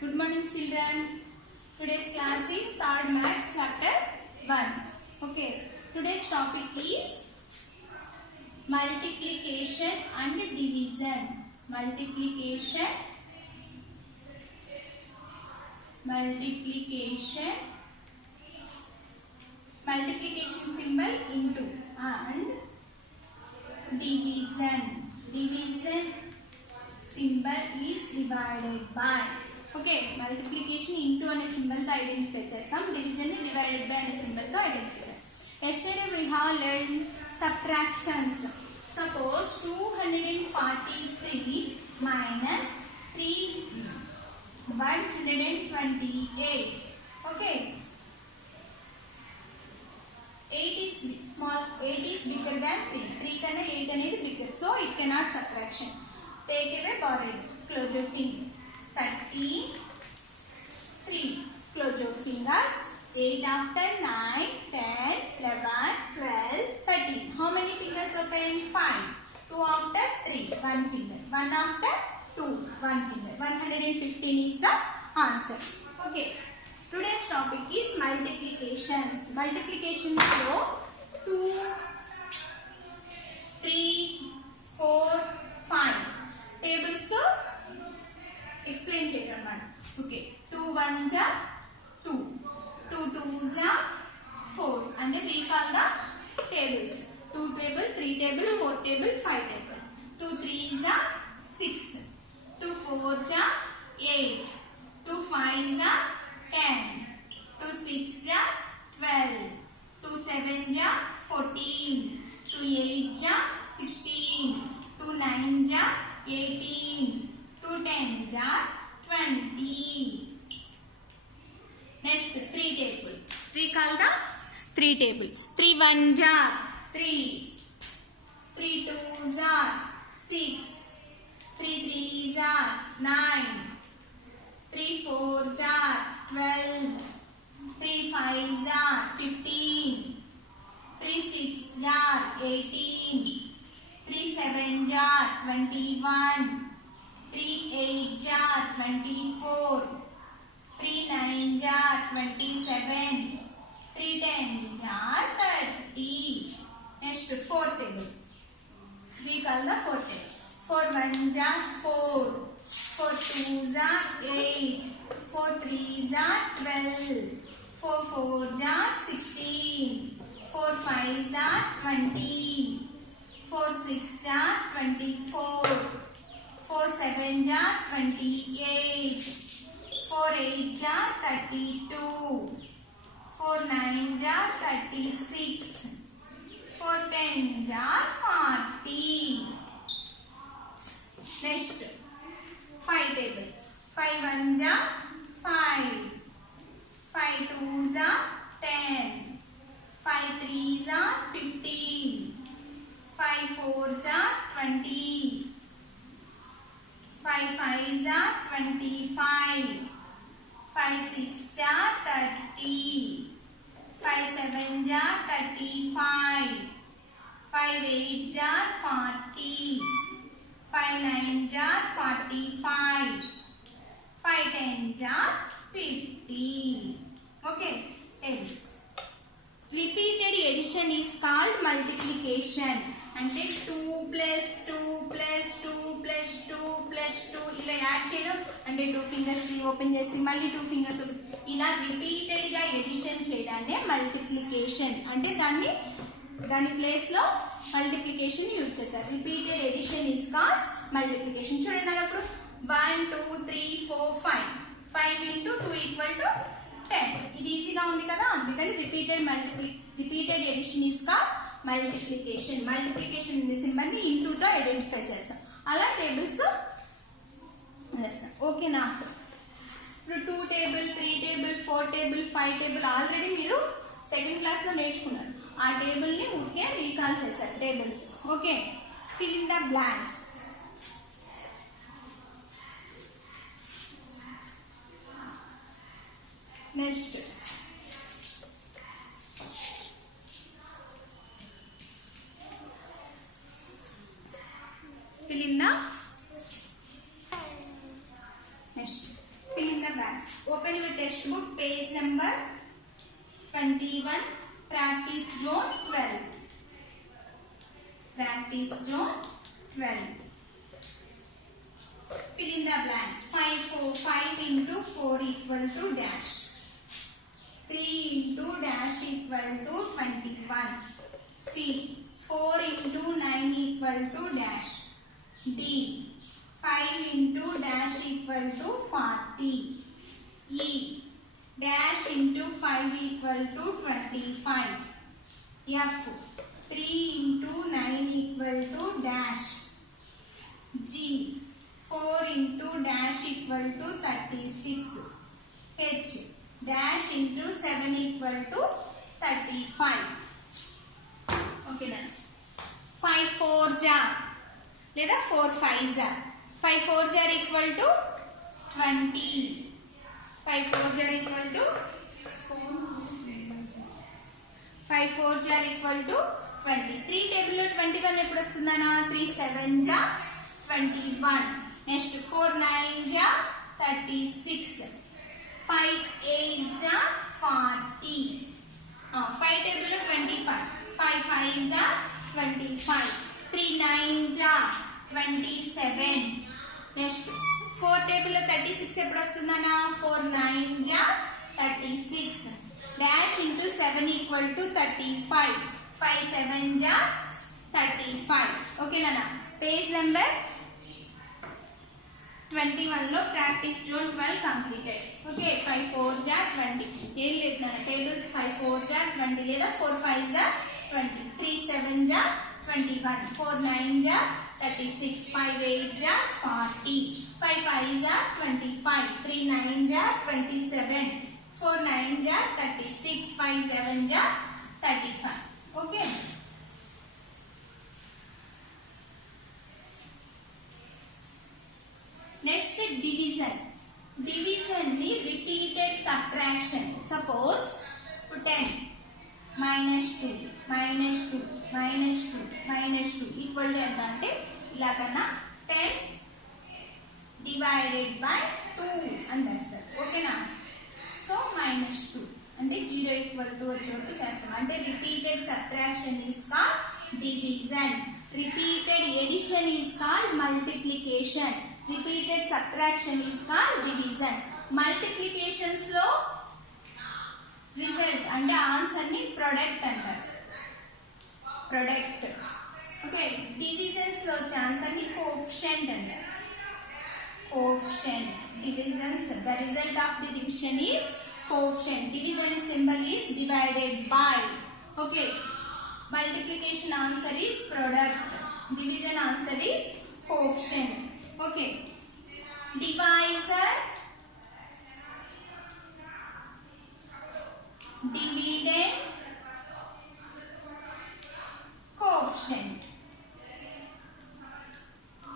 Good morning, children. Today's class is third maths chapter 1. Okay. Today's topic is multiplication and division. Multiplication symbol into and division symbol is divided by. Okay, multiplication into అనే symbol తో identify చేస్తాం, division ని divided by అనే symbol తో identify చేస్తాం. Yesterday we have learned subtractions. Suppose 243 minus 128. Okay, 8 is small, 8 is bigger than 3. 3 kanna 8 anedi bigger, so it cannot subtraction. Take away borrowed. Close your finger. 33. Close your fingers. 8 after 9, 10, 11, 12, 13. How many fingers open? 5. 2 after 3, 1 finger. 1 after 2, 1 finger. 115 is the answer. Okay. Today's topic is multiplications. Multiplication so 2, 3, 4, 5. Tables to explain cheyadam. Okay. 2 1s are 2. 2 2s are 4. And then recall the tables. 2 table, 3 table, 4 table, 5 table. 2 3s are 6. 2 4s are 8. 2 5s are 10. 2 6s are 12. 2 7s are 14. 2 8s are 16. 2 9s are 18. 2 10s are 20. Next 3 table. Recall the 3 table. 3 1s are 3. 3 2s are 6. 3 3s are 9. 3 4s are 12. 3 5s are 15. 3 6s are 18. 3 7s are 21. 3 8s are 24. 3 9s are 27. 3 10s are 30. Next 4 table. Recall the 4 table. 4 1s are 4. 4 2s are 8. 4 3s are 12. 4 4s are 16. 4 5s are 20. 4 6s are 24. 4 7s are 28. 4 8s are 32. 4 9s are 36. 4 10s are 40. Next 5 table. 5 1s are 5. 5 2s are 10. 5 3s are 15. 5 4s are 20. 5 5s are 25. 5 6s are 30. 5 7s are 35. 5 8s are 40. 5 9s are 45. 5 10s are 50. Okay. Else. Repeated addition is called multiplication. అంటే 2 plus 2 plus 2 plus 2 plus 2 ఇలా add చేయడం, అంటే 2 fingers open చేసి మళ్ళీ 2 fingers ఇలా రిపీటెడ్గా edition చేయడాన్ని multiplication అంటే దాని ప్లేస్లో మల్టిప్లికేషన్ యూజ్ చేస్తారు. Repeated edition is called multiplication. చూడండి అప్పుడు 1 2 3 4 5. 5 into 2 equal to 10. ఇది ఈజీగా ఉంది కదా, అందుకని repeated edition is called multiplication. Multiplication అనే సింబల్ ని ఇంటూ తో ఐడెంటిఫై చేస్తాం. అలా టేబుల్స్ వేస్తాం. ఓకేనా? ఇప్పుడు 2 table, 3 table, 4 table, 5 table already మీరు సెకండ్ క్లాస్ లో నేర్చుకున్నారు. ఆ టేబుల్ ని ఊరికే రీకాల్ చేశారు tables. Okay, fill in the blanks. Next fill in the next fill in in the blanks. Open your textbook, page number 21, practice zone 12. Practice zone 12. Fill in the blanks. 5 into 4 equal to dash. 3 into dash equal to 21. C. 4 into 9 equal to dash. D. 5 into dash equal to 40. E. Dash into 5 equal to 25. F. 3 into 9 equal to dash. G. 4 into dash equal to 36. H. Dash into 7 equal to 35. Okay then. 5 4 jar. Let 4 5 jar. 5 4 jar equal to 20. 5 4 jar equal to 5 4 jar equal to 20. 3 table 21 ఎప్పుడు వస్తుందనా 3 7 jar 21. Next 4 9 jar 36. 5 8 jar 40. 5 table 25. 5 5 jar 25. 3 9 jar 27. Next 4 table 36 ఎప్పుడు వస్తుందనా 4 9 jar 36. Dash into 7 equal to 35. 5 7 jar 35. Okay nana. Page number 21 లో practice zone 12 completed. Okay 5 4 jar 20. ఏం లేదు నన్న tables 5 4 jar 20 లేదా 4 5 jar 20. 3 7 jar 21. 4 9 jar 36. 5 8 jar 40. 5 5 jar 25. 3 9 jar 27. 4 9 jar 36. 5 7 jar 35. Okay. Next division. Division ni repeated subtraction. Suppose 10 minus 2 minus 2 minus 2 minus 2 equal to ఎంత అంటే ఇలాగన్నా 10 divided by 2 అని రాస్తారు. ఓకేనా? So minus 2 అంటే 0 equal to వచ్చేటట్టు చేస్తాం. అంటే repeated subtraction is called division. Repeated addition is called multiplication. Repeated subtraction is called division. Multiplications లో రిజల్ట్ అంటే ఆన్సర్ ని ప్రొడక్ట్ అంటారు. ప్రొడక్ట్. ఓకే డివిజన్స్ లో వచ్చే ఆన్సర్ ని కోఎఫిషియంట్ అంటారు. Coefficient. Divisions the result of the division is coefficient. Division symbol is divided by. Okay. Multiplication answer is product. Division answer is coefficient. Okay. Divisor, dividend, coefficient.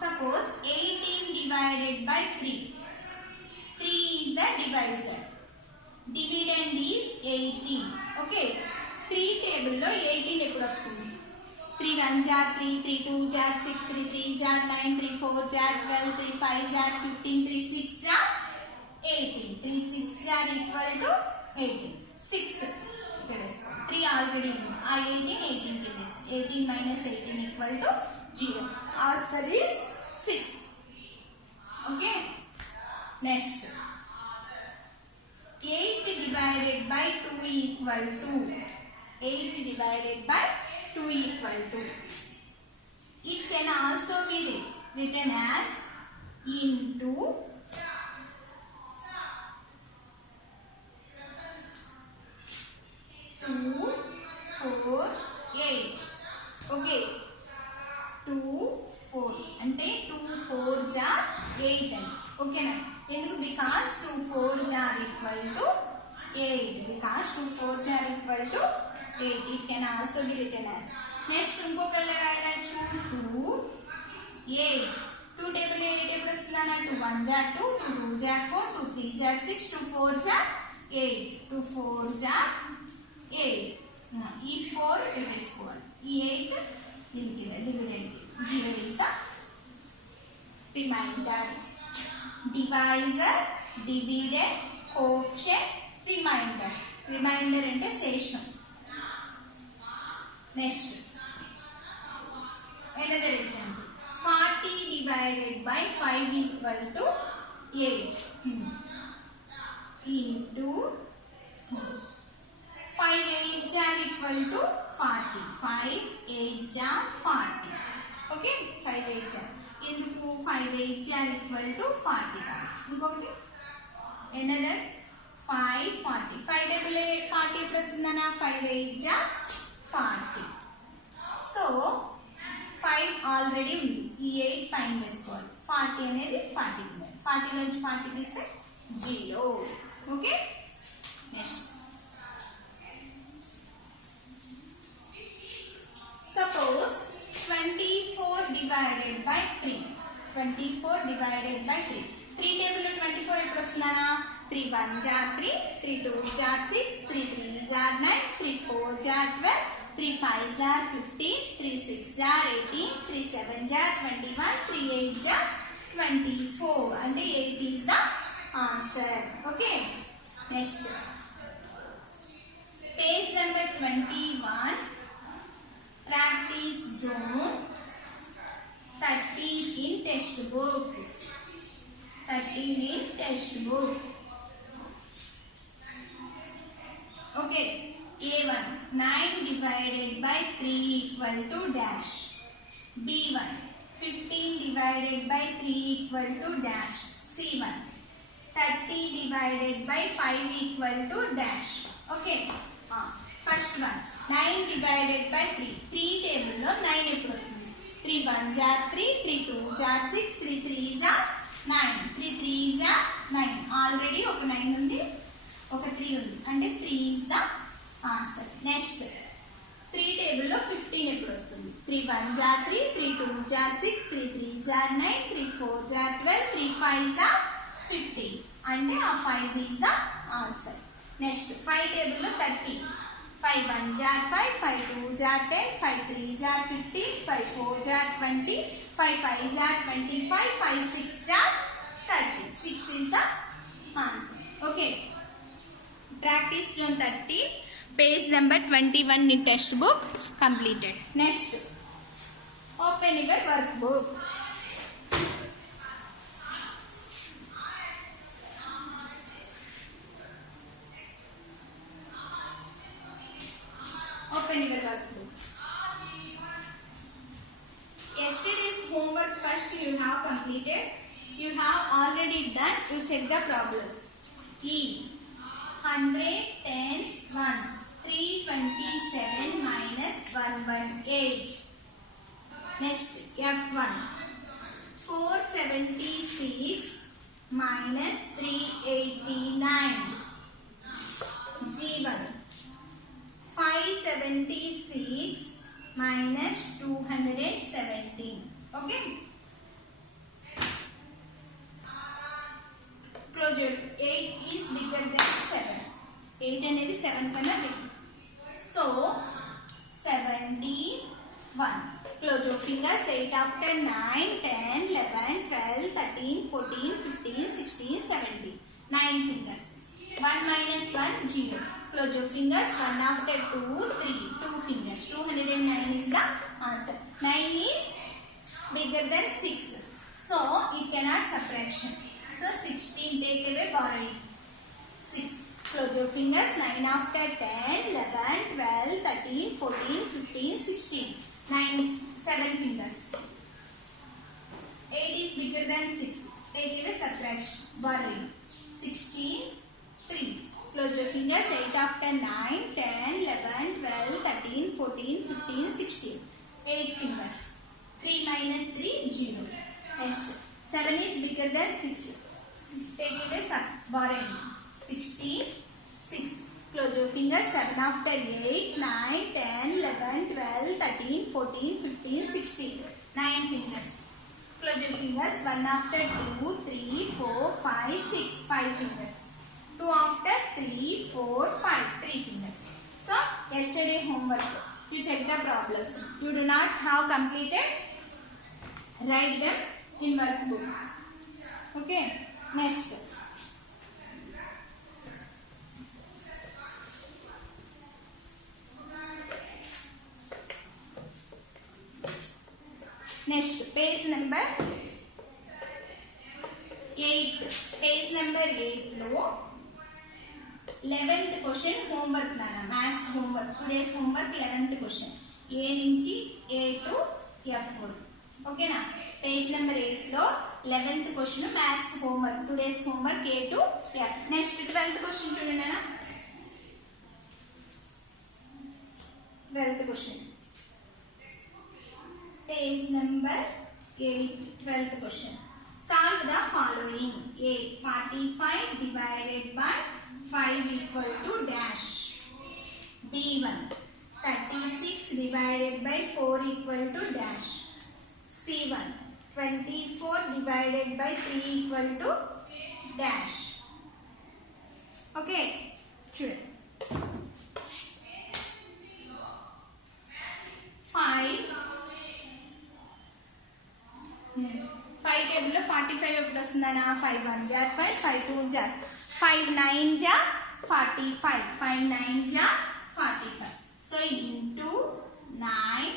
Suppose 18 divided by 3. 3 is the divisor. Dividend is 18. Okay. 3 table లో 18 ఎప్పుడు వస్తుంది? 3 1 jar 3 3 2 jar 6 3 3 jar 9 3 4 jar 12 3 5 jar 15 3 6 jar 18. 3 6 jar equal to 18. 6 ఇక్కడ వేసుకోండి. 3 already ఉంది. ఆ 18 18 కి తీసి 18 minus 18 equal to 0. Answer is 6. Okay. Next 8 divided by 2 equal to 8 divided by 2 equal to. It can also be written as into 2 4 8. Okay. 2 4 అంటే 2 4 jar 8 అని. ఓకేనా? ఎందుకు? Because 2 4 jar equal to 8. Because 2 4 jar equal to 8. It can also be written as. Next ఇంకొకళ్ళ రాయొచ్చు 2 8. 2 table 8 ఎప్పుడు వస్తుందన్నా 2 1 jar 2 2 2 jar 4 2 3 jar 6 2 4 jar 8 2 4 jar 8. ఈ 4 ఇక్కడ వేసుకోవాలి. ఈ 8 దీనికి dividend 0 is the remainder. Divisor divided, coefficient, remainder. Remainder ante శేషం. Next, another example. 40 divided by 5 equal to 8 into 5 8 are equal to 40. 5 8 are 40. Okay, 5 8 are. ఎందుకు 5 8 are equal to 40. ఇంకొకటి another 5 40. 5 double 8 40 ఎప్పుడు వస్తుందన్నా 5 8 are 40. So 5 already ఉంది. ఈ 8 పైన వేసుకోవాలి. 40 అనేది 40 ఉంది. 40 నుంచి 40 తీస్తే 0. Okay, next suppose 24 divided by 3. 24 divided by 3. 3 table 24 ఎప్పుడు వస్తుందన్నా 3 1 are 3, 3 2 are 6, 3 3 are 9, 3 4 are 12, 3 5 are 15, 3 6 are 18, 3 7 are 21, 3 8 are 24. And 8 is the answer. Okay, next page number 21, practice zone 13 in textbook. 13 in textbook. Okay, A1 9 divided by 3 equal to dash. B1 15 divided by 3 equal to dash. C1 30 divided by 5 equal to dash. Okay, first one 9 divided by 3. 3 table lo 9 ఎప్పుడు వస్తుంది 3 1 are 3, 3 2 are 6, 3 3 are 9, 3 3 are 9. Already ఒక 9 ఉంది, ఒక 3 ఉంది, అంటే 3 is the answer. Next 3 table లో 15 ఎప్పుడు వస్తుంది 3 1 are 3, 3 2 are 6, 3 3 are 9, 3 4 are 12, 3 5 are 15. అంటే ఆ 5 is the answer. Next 5 table లో 30. 5 1 are 5, 5 2 are 10, 5 3 are 15, 5 4 are 20, 5 5 are 25, 5 6 are 30. 6 is the answer. Okay, practice zone 30, page number 21 in textbook completed. Next, open your workbook. Open your workbook. Yesterday's homework first you have completed. You have already done. You check the problems. E 100 tens ones 327 minus 118. Next, F1 476 minus 389. G1 576 minus 217. Okay, closure. 8 is bigger than 7. 8 అనేది 7 కన్నా big. So 71. Close your fingers. 8 after 9, 10, 11, 12, 13, 14, 15, 16, 17. 9 fingers. 1 minus 1, 0. Close your fingers. 1 after 2, 3. 2 fingers. 209 is the answer. 9 is bigger than 6. So it cannot subtraction. So 16 take away borrowing. 6. Close your fingers. 9 after 10, 11, 12, 13, 14, 15, 16. 9, 7 fingers. 8 is bigger than 6. Take away subtraction. Borrowing. 16, 3. Close your fingers. 8 after 9, 10, 11, 12, 13, 14, 15, 16. 8 fingers. 3 minus 3, 0. Next. 7 is bigger than 6. Take it as borrowing. 16, 6. Close your fingers. 7 after 8, 9, 10, 11, 12, 13, 14, 15, 16. 9 fingers. Close your fingers. 1 after 2, 3, 4, 5, 6. 5 fingers. 2 after 3, 4, 5. 3 fingers. So, yesterday homework. You check the problems. You do not have completed. Write them in workbook. Okay. Next. Next page number 8. Page number 8లో 11th question homework నాన్న, maths homework, today's homework 11th question, A నుంచి A to F4. ఓకేనా? Page number 8లో 11th question maths homework, today's homework A to F. Next 12th question చూడండి నాన్న. 12th question page number 8, 12th question. Solve the following. A 45 divided by 5 equal to dash. B1 36 divided by 4 equal to dash. C1 24 divided by 3 equal to dash. Okay, sure. 5 table లో 45 ఎప్పుడు వస్తుందనా? 5 1 jar 5, 5 2 jar 5 9 jar 45, 5 9 jar 45. So into 9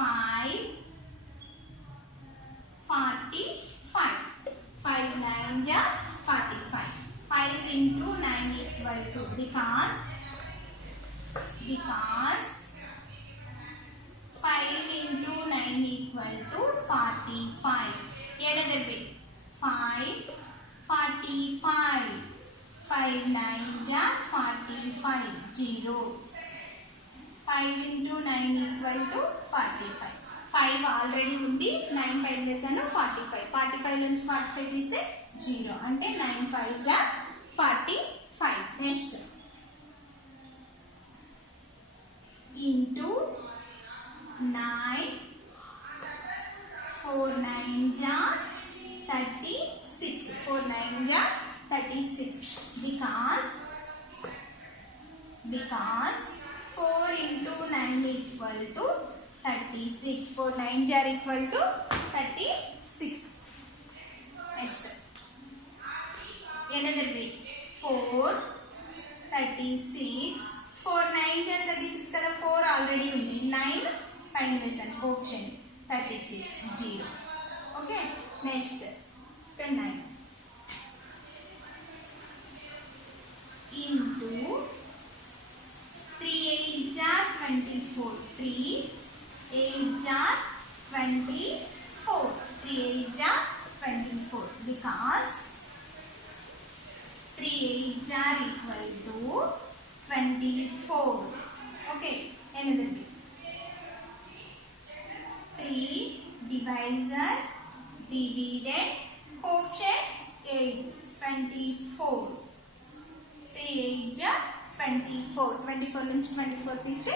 5 45, 5 9 jar 45. 5 into 9 equal to, because 5 into 9 equal to 45. Another way, 5 45, 5 9 ja 45, 0. 5 into 9 equal to 45. 5 already ఉంది, 9 5 వేసాను 45. 45 నుంచి 45 తీస్తే 0, అంటే 9 5 ja 45. Next into 9 4 9 ja 36, 4 9 ja 36, because 4 into 9 equal to 36, 4 9 jar equal to 36. Next another way, 4 36, 4 9 jar 36 kada, 4 already ఉంది, 9 పైన వేసాను coefficient 36, 0. Okay, next 9 into 3 8 jar 24, 3 8 jar 24, 3 8 jar 24, because 3 8 jar equal to 24. Okay, another way, 3 divisor divided coefficient 8, 24, 3 8 ja 24, 24 నుంచి 24 తీస్తే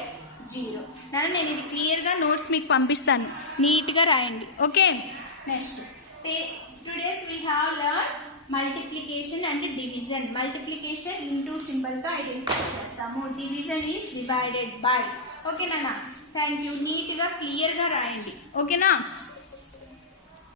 0. నేను ఇది క్లియర్గా notes మీకు పంపిస్తాను, నీట్గా రాయండి. Okay, next today's we have learn multiplication and division. Multiplication into సింబల్తో ఐడెంటిఫై చేస్తాము, డివిజన్ ఈజ్ డివైడెడ్ బై. ఓకేనా? Thank you. నీట్గా క్లియర్గా రాయండి. ఓకేనా?